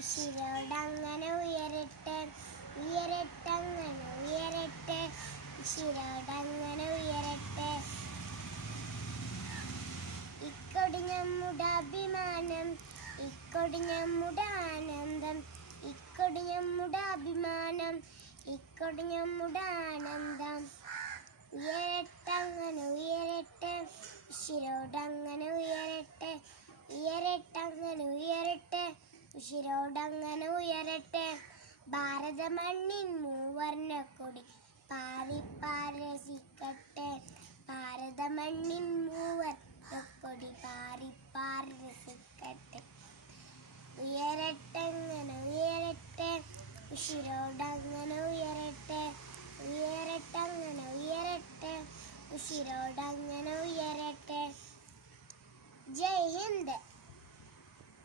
ഉശിരോടങ്ങനെ ഉയരട്ടെ, ഉയരട്ടങ്ങനെ ഉയരട്ടെ, ഉശിരോടങ്ങനെ ഉയരട്ടെ. ഇക്കൊടി നമ്മുടെ അഭിമാനം, ഇക്കൊടി നമ്മുടെ ആനന്ദം, ഇക്കൊടി നമ്മുടെ അഭിമാനം, ഇക്കൊടി നമ്മുടെ ആനന്ദം. ഉയരട്ടങ്ങനെ ഉയരട്ടെ, ഉശിരോടങ്ങനെ ഉയരട്ടെ, ഉയരട്ടങ്ങനെ ഉയരട്ടെ, ഉശിരോടങ്ങനെ ഉയരട്ടെ. ഭാരത മണ്ണിൻ മൂവർണ്ണക്കൊടി പാറിപ്പാരസിക്കട്ടെ, ഭാരത മണ്ണിൻ മൂവർണ്ണക്കൊടി പാറിപ്പാരസിക്കട്ടെ. ഉയരട്ടങ്ങനെ ഉയരട്ടെ, ഉശിരോടങ്ങനെ ഉയരട്ടെ, ഉയരട്ടങ്ങനെ ഉയരട്ടെ, ഉശിരോടങ്ങനെ ഉയരട്ടെ. ജയ് ഹിന്ദ്.